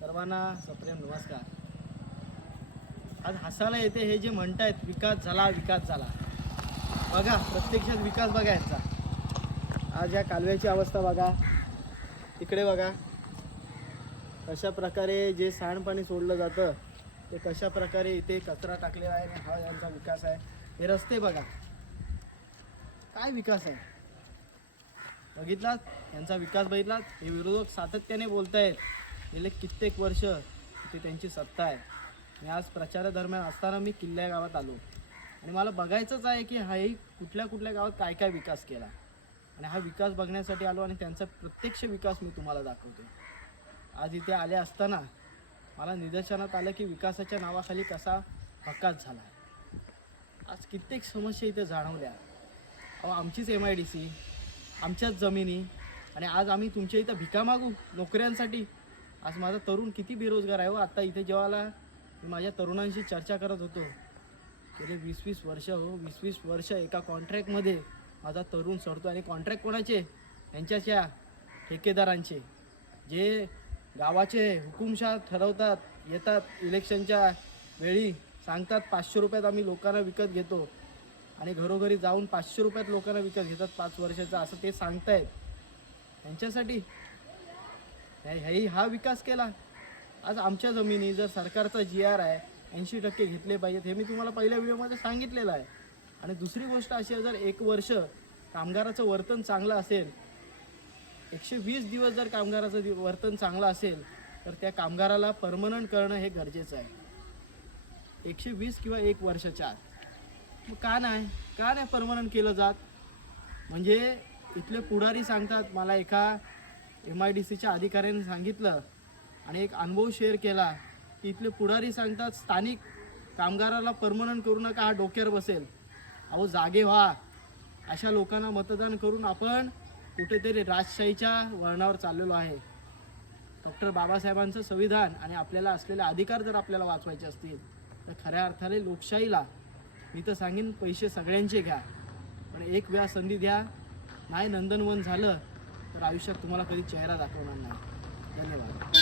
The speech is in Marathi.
सर्वांना सप्रेम नमस्कार. आज हसायला येते हे जे म्हणतायत विकास झाला विकास झाला. बघा प्रत्यक्षात विकास बघायचा. आज या कालव्याची अवस्था बघा, तिकडे बघा कशा प्रकारे जे सांडपाणी सोडलं जातं ते कशा प्रकारे इथे कचरा टाकलेला आहे आणि हा यांचा विकास आहे. हे रस्ते बघा काय विकास आहे, बघितलात यांचा विकास बघितलात. हे विरोधक सातत्याने बोलतायत गेले कित्येक वर्ष इथे त्यांची सत्ता आहे. मी आज प्रचारादरम्यान असताना मी किल्ल्या गावात आलो आणि मला बघायचंच आहे की हाही कुठल्या कुठल्या गावात काय काय विकास केला आणि हा विकास बघण्यासाठी आलो आणि त्यांचा प्रत्यक्ष विकास मी तुम्हाला दाखवतो. आज इथे आले असताना मला निदर्शनात आलं की विकासाच्या नावाखाली कसा हक्काच झाला आहे. आज कित्येक समस्या इथे जाणवल्या. आमचीच MIDC, आमच्याच जमिनी आणि आज आम्ही तुमच्या इथं भिका मागू नोकऱ्यांसाठी. आज माझा तरुण किती बेरोजगार आहे. आता इथे जेव्हा मी माझ्या तरुणांशी चर्चा करत होतो, गेले 20-20 वर्ष 20-20 वर्ष एका कॉन्ट्रॅक्टमध्ये माझा तरुण सरतो. आणि कॉन्ट्रॅक्ट कोणाचे? यांच्याच्या ठेकेदारांचे, जे गावाचे हुकुमशाह ठरवतात, येतात इलेक्शनच्या वेळी सांगतात 500 रुपयात आम्ही लोकांना विकत घेतो आणि घरोघरी जाऊन 500 रुपयात लोकांना विकत घेतात 5 वर्षाचा, असं ते सांगतायत. त्यांच्यासाठी हा विकास केला. आज आमच्या जमिनी जर सरकारचा GR आहे 80% घेतले पाहिजेत, हे मी तुम्हाला पहिल्या व्हिडिओमध्ये सांगितलेलं आहे. आणि दुसरी गोष्ट अशी आहे, जर 1 वर्ष कामगाराचं वर्तन चांगलं असेल, 120 दिवस जर कामगाराचं वर्तन चांगलं असेल तर त्या कामगाराला परमनंट करणं हे गरजेचं आहे. 120 किंवा 1 वर्षाच्या आत. मग का नाही परमनंट केलं जात? म्हणजे इथले पुढारी सांगतात, मला एका MIDCच्या अधिकाऱ्याने सांगितलं आणि एक अनुभव शेअर केला की इथले पुढारी सांगतात स्थानिक कामगाराला परमनंट करू नका, हा डोक्यावर बसेल. अहो जागे व्हा. अशा लोकांना मतदान करून आपण कुठेतरी राजशाहीच्या वळणावर चाललेलो आहे. डॉक्टर बाबासाहेबांचं संविधान आणि आपल्याला असलेले अधिकार जर आपल्याला वाचवायचे असतील तर खऱ्या अर्थाने लोकशाहीला मी तर सांगेन पैसे सगळ्यांचे घ्या, पण एक वेळा संधी द्या. नाही नंदनवन झालं तर आयुष्यात तुम्हाला कधी चेहरा दाखवणार नाही. धन्यवाद.